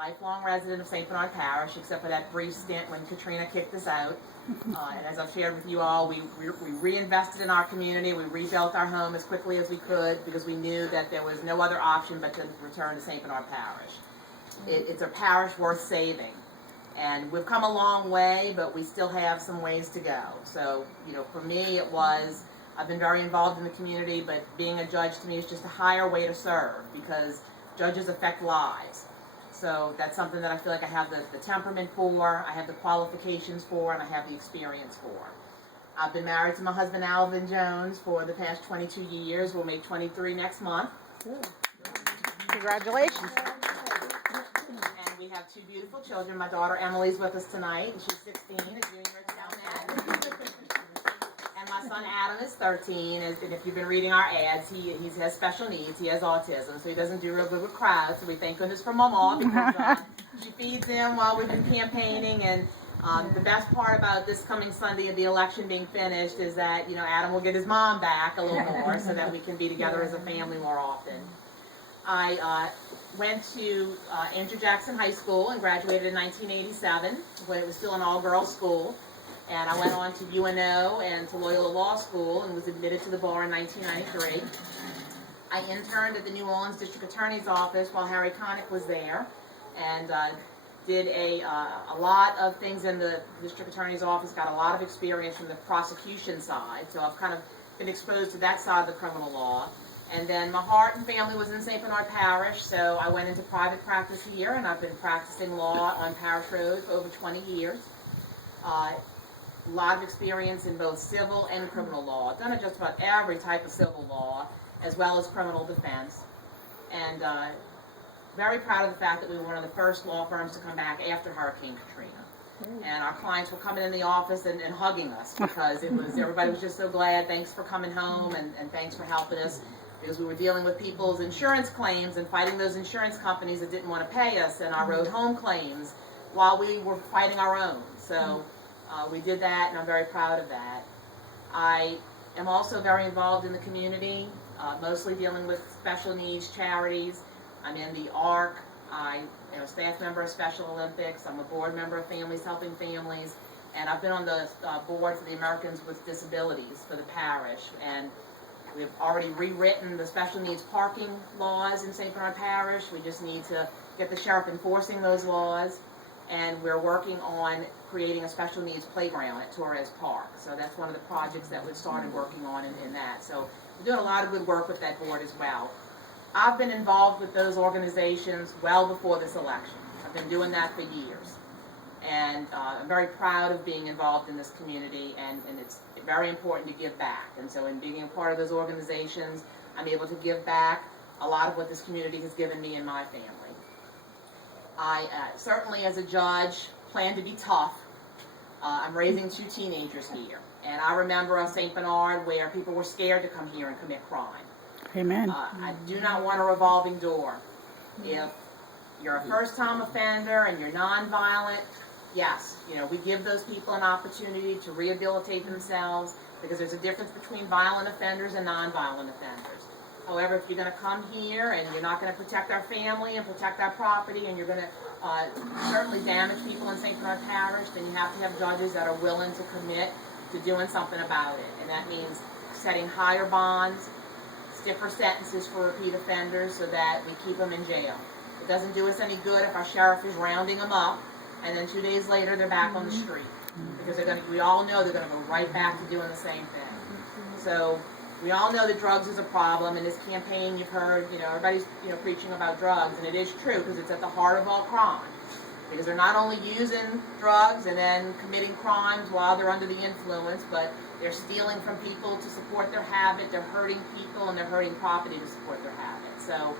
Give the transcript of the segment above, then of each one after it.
lifelong resident of St. Bernard Parish, except for that brief stint when Katrina kicked us out. And as I've shared with you all, we reinvested in our community. We rebuilt our home as quickly as we could because we knew that there was no other option but to return to St. Bernard Parish. It's a parish worth saving. And we've come a long way, but we still have some ways to go. So, for me, I've been very involved in the community, but being a judge to me is just a higher way to serve because judges affect lives. So that's something that I feel like I have the temperament for, I have the qualifications for, and I have the experience for. I've been married to my husband, Alvin Jones, for the past 22 years. We'll make 23 next month. Good. Congratulations. And we have two beautiful children. My daughter Emily's with us tonight, and she's 16, a junior at Chalmette. And my son Adam is 13, and if you've been reading our ads, he has special needs. He has autism, so he doesn't do real good with crowds. So we thank goodness for Mama because she feeds him while we've been campaigning. And the best part about this coming Sunday of the election being finished is that Adam will get his mom back a little more, so that we can be together as a family more often. I went to Andrew Jackson High School and graduated in 1987 when it was still an all-girls school. And I went on to UNO and to Loyola Law School and was admitted to the bar in 1993. I interned at the New Orleans District Attorney's Office while Harry Connick was there, and did a lot of things in the District Attorney's Office, got a lot of experience from the prosecution side, so I've kind of been exposed to that side of the criminal law. And then my heart and family was in St. Bernard Parish, so I went into private practice here, and I've been practicing law on Parish Road for over 20 years. A lot of experience in both civil and criminal law. I've done just about every type of civil law, as well as criminal defense. And very proud of the fact that we were one of the first law firms to come back after Hurricane Katrina. And our clients were coming in the office and hugging us because everybody was just so glad. Thanks for coming home and thanks for helping us. Because we were dealing with people's insurance claims and fighting those insurance companies that didn't want to pay us and our road home claims while we were fighting our own. So we did that, and I'm very proud of that. I am also very involved in the community, mostly dealing with special needs charities. I'm in the ARC. I'm a staff member of Special Olympics. I'm a board member of Families Helping Families. And I've been on the board for the Americans with Disabilities for the parish. And we've already rewritten the special needs parking laws in St. Bernard Parish. We just need to get the sheriff enforcing those laws. And we're working on creating a special needs playground at Torres Park. So that's one of the projects that we've started working on in that. So we're doing a lot of good work with that board as well. I've been involved with those organizations well before this election. I've been doing that for years. And I'm very proud of being involved in this community, and it's very important to give back. And so in being a part of those organizations, I'm able to give back a lot of what this community has given me and my family. I certainly, as a judge, plan to be tough. I'm raising two teenagers here. And I remember St. Bernard where people were scared to come here and commit crime. Amen. I do not want a revolving door. If you're a first-time offender and you're nonviolent, yes, we give those people an opportunity to rehabilitate themselves because there's a difference between violent offenders and nonviolent offenders. However, if you're going to come here and you're not going to protect our family and protect our property and you're going to certainly damage people in St. Bernard Parish, then you have to have judges that are willing to commit to doing something about it. And that means setting higher bonds, stiffer sentences for repeat offenders so that we keep them in jail. It doesn't do us any good if our sheriff is rounding them up and then 2 days later they're back on the street. Because we all know they're going to go right back to doing the same thing. So we all know that drugs is a problem. In this campaign you've heard, everybody's preaching about drugs, and it is true because it's at the heart of all crime. Because they're not only using drugs and then committing crimes while they're under the influence, but they're stealing from people to support their habit, they're hurting people, and they're hurting property to support their habit. So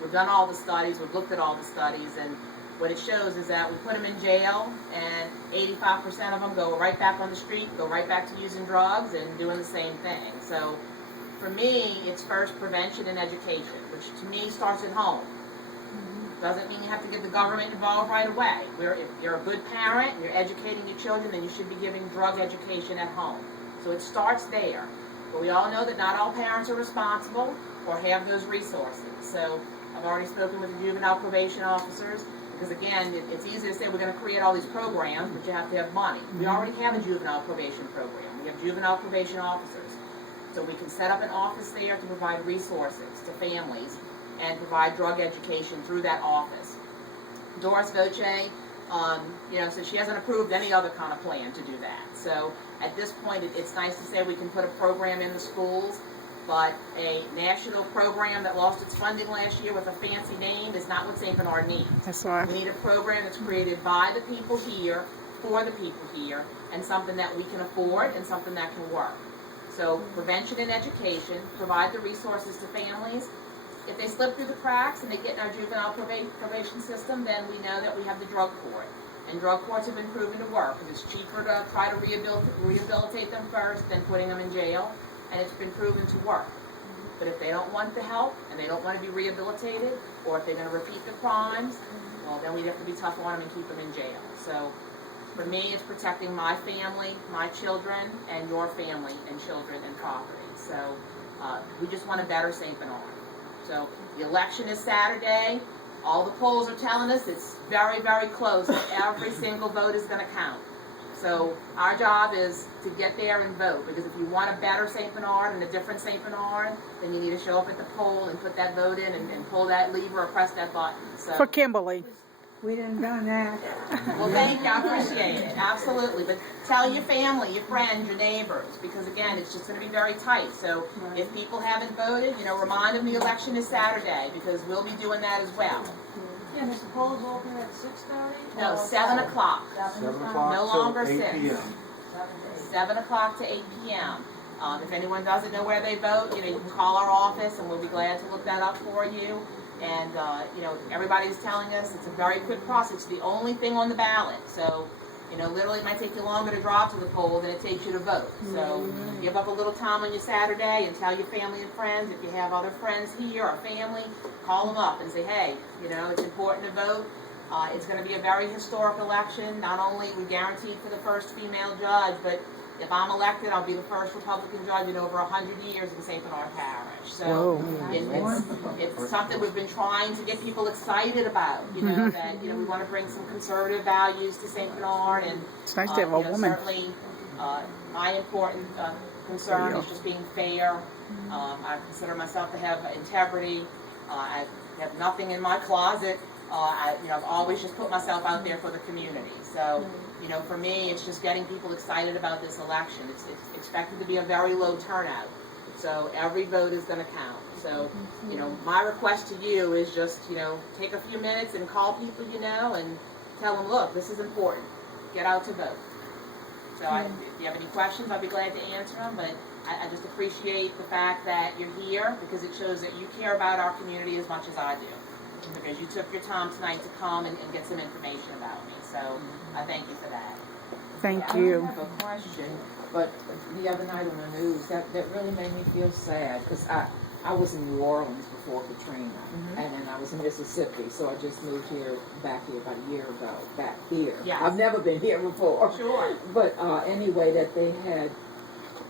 we've done all the studies, we've looked at all the studies, and what it shows is that we put them in jail, and 85% of them go right back on the street, go right back to using drugs and doing the same thing. So for me, it's first prevention and education, which to me starts at home. Doesn't mean you have to get the government involved right away. If you're a good parent, you're educating your children, then you should be giving drug education at home. So it starts there. But we all know that not all parents are responsible or have those resources. So I've already spoken with the juvenile probation officers. Because again, it's easy to say we're going to create all these programs, but you have to have money. We already have a juvenile probation program. We have juvenile probation officers. So we can set up an office there to provide resources to families and provide drug education through that office. Doris Voce, so she hasn't approved any other kind of plan to do that. So at this point, it's nice to say we can put a program in the schools, but a national program that lost its funding last year with a fancy name is not what St. Bernard needs. That's why. We need a program that's created by the people here, for the people here, and something that we can afford and something that can work. So prevention and education, provide the resources to families. If they slip through the cracks and they get in our juvenile probation system, then we know that we have the drug court. And drug courts have been proven to work, because it's cheaper to try to rehabilitate them first than putting them in jail, and it's been proven to work. But if they don't want the help, and they don't want to be rehabilitated, or if they're going to repeat the crimes, well, then we'd have to be tough on them and keep them in jail. So for me, it's protecting my family, my children, and your family and children and property. So we just want a better St. Bernard. So the election is Saturday. All the polls are telling us it's very, very close. Every single vote is going to count. So our job is to get there and vote, because if you want a better St. Bernard and a different St. Bernard, then you need to show up at the poll and put that vote in and pull that lever or press that button. So For Kimberly. We done done that. well, thank you. I appreciate it. Absolutely. But tell your family, your friends, your neighbors, because again, it's just going to be very tight. So if people haven't voted, remind them the election is Saturday, because we'll be doing that as well. And is the polls open at 6:30? No, 7 o'clock. 7 o'clock No till longer 8 6. p.m. 7 o'clock to 8 p.m. If anyone doesn't know where they vote, you can call our office, and we'll be glad to look that up for you. And, everybody's telling us it's a very quick process. It's the only thing on the ballot. So, literally it might take you longer to drive to the poll than it takes you to vote. So give up a little time on your Saturday and tell your family and friends. If you have other friends here or family, call them up and say, hey, it's important to vote. It's going to be a very historic election. Not only we guaranteed for the first female judge, but if I'm elected, I'll be the first Republican judge in over 100 years in St. Bernard Parish. So it's something we've been trying to get people excited about, that, we want to bring some conservative values to St. Bernard. And It's nice to have a woman. Certainly, my important concern is just being fair. I consider myself to have integrity. I have nothing in my closet. I've always just put myself out there for the community. So, for me, it's just getting people excited about this election. It's expected to be a very low turnout. So every vote is going to count. So, my request to you is just, take a few minutes and call people and tell them, look, this is important. Get out to vote. So if you have any questions, I'll be glad to answer them. But I just appreciate the fact that you're here, because it shows that you care about our community as much as I do. Because you took your time tonight to come and get some information about me. So I thank you for that. Thank I you. have a question, but the other night on the news, that really made me feel sad, because I was in New Orleans before Katrina, and then I was in Mississippi, so I just moved back here about a year ago, back here. Yes. I've never been here before. Sure. But anyway, that they had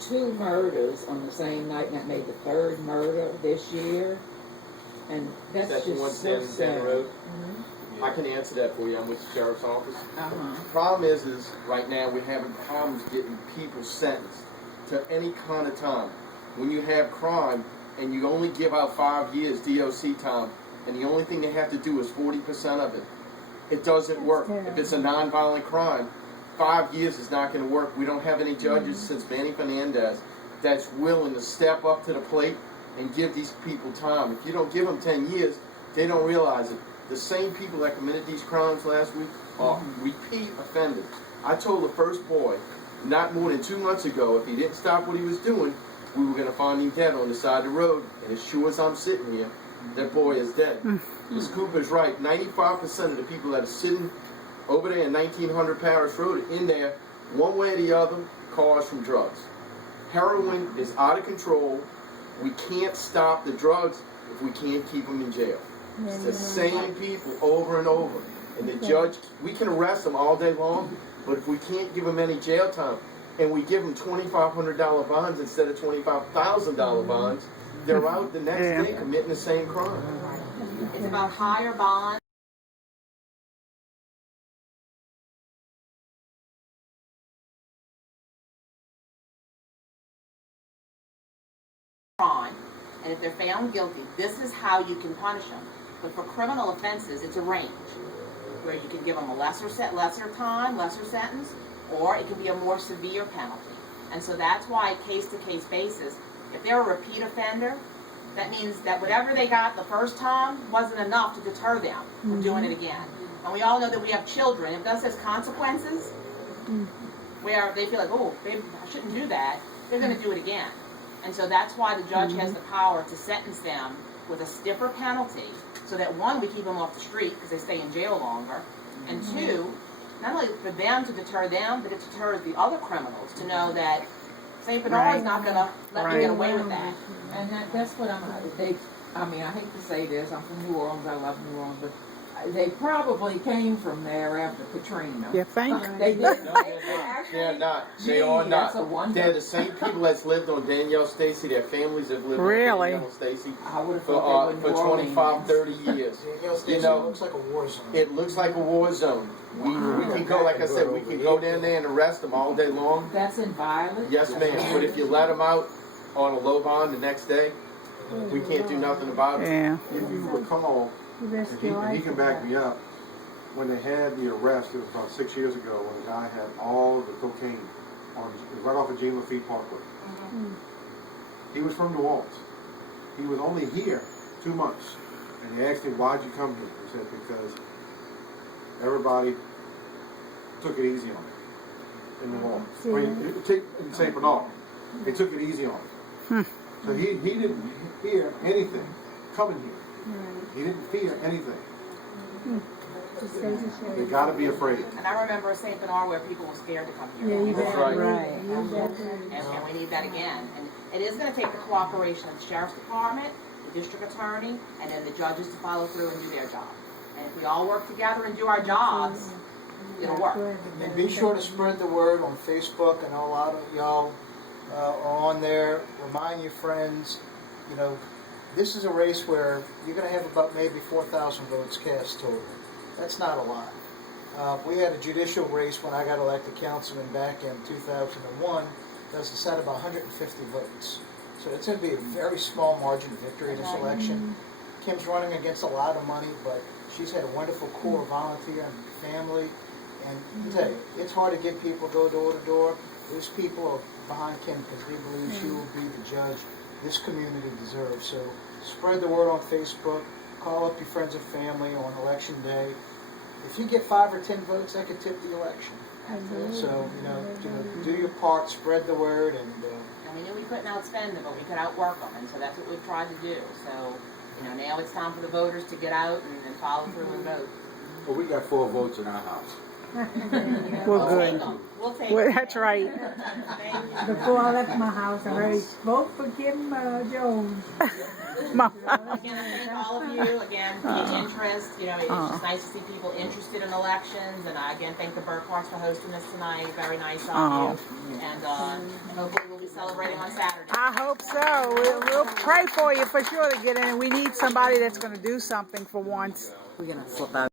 2 murders on the same night, and that made the 3rd murder this year. And that's Section just so 110 sad. Stanton Road. I can answer that for you. I'm with the sheriff's office. Uh-huh. The problem is right now we're having problems getting people sentenced to any kind of time. When you have crime and you only give out 5 years DOC time, and the only thing they have to do is 40% of it, it doesn't work. If it's a nonviolent crime, 5 years is not going to work. We don't have any judges since Manny Fernandez that's willing to step up to the plate and give these people time. If you don't give them 10 years, they don't realize it. The same people that committed these crimes last week are repeat offenders. I told the first boy, not more than 2 months ago, if he didn't stop what he was doing, we were going to find him dead on the side of the road. And as sure as I'm sitting here, that boy is dead. Ms. Cooper's right. 95% of the people that are sitting over there in 1900 Parish Road are in there, one way or the other, caused from drugs. Heroin is out of control. We can't stop the drugs if we can't keep them in jail. It's the same people over and over. And the judge, we can arrest them all day long, but if we can't give them any jail time, and we give them $2,500 bonds instead of $25,000 bonds, they're out the next day committing the same crime. It's about higher bonds. crime, and if they're found guilty, this is how you can punish them. But for criminal offenses, it's a range, where you can give them a lesser sentence, or it can be a more severe penalty. And so that's why, case-to-case basis, if they're a repeat offender, that means that whatever they got the first time wasn't enough to deter them from doing it again. And we all know that we have children. If it does have consequences, where they feel like, oh, babe, I shouldn't do that, they're going to do it again. And so that's why the judge has the power to sentence them with a stiffer penalty, so that one, we keep them off the street because they stay in jail longer, and two, not only for them to deter them, but it deters the other criminals to know that St. Bernard is not going to let me get away with that. And that's what I mean, I hate to say this, I'm from New Orleans, I love New Orleans, but they probably came from there after Katrina. You think? They did. No, they're not. They are That's a not. wonder. They're the same people that's lived on Danielle Stacy. Their families have lived Really? on Danielle Stacy I would have thought for they were New 25, Orleans. 30 years. Danielle Stacy, You know, it looks like a war zone. It looks like a war zone. We can go, like I said, we can go down there and arrest them all day long. That's in Violet? Yes, ma'am. But if you let them out on a low bond the next day, we can't do nothing about it. Yeah. If you recall, You risk and your life. he can back me up, when they had the arrest, it was about 6 years ago, when the guy had all of the cocaine right off of Gene Lafitte Parkway. He was from New Orleans. He was only here 2 months. And they asked him, why'd you come here? He said, because everybody took it easy on him in New Orleans. I mean, in St. Bernard. They took it easy on him. So he didn't fear anything coming here. He didn't fear anything. They gotta be afraid. And I remember St. Bernard where people were scared to come Yeah, here. you That's bet. right. And we need that again. And it is going to take the cooperation of the Sheriff's Department, the District Attorney, and then the judges to follow through and do their job. And if we all work together and do our jobs, it'll work. And be sure to spread the word on Facebook. I know a lot of y'all are on there. Remind your friends. You know, this is a race where you're going to have about maybe 4,000 votes cast total. That's not a lot. We had a judicial race when I got elected councilman back in 2001. That was a set of 150 votes. So it's going to be a very small margin of victory in this election. Kim's running against a lot of money, but she's had a wonderful core volunteer and family. And I tell you, it's hard to get people go door to door. Those people are behind Kim because they believe she will be the judge this community deserves. So spread the word on Facebook. Call up your friends and family on election day. If you get 5 or 10 votes, that could tip the election. So, do your part, spread the word, and And we knew we couldn't outspend them, but we could outwork them. And so that's what we've tried to do. So, now it's time for the voters to get out and follow through and vote. Well, we got 4 votes in our house. We're We'll take good. them. We'll take Well, them. that's right. Thank you. Before I left my house, I heard, vote for Kim Jones. Mom. Again, I thank all of you, again, for your interest. It's just nice to see people interested in elections. And I, again, thank the Burkharts for hosting this tonight. Very nice of you. And hopefully we'll be celebrating on Saturday. I hope so. We'll pray for you for sure to get in. We need somebody that's going to do something for once. We're going to flip out.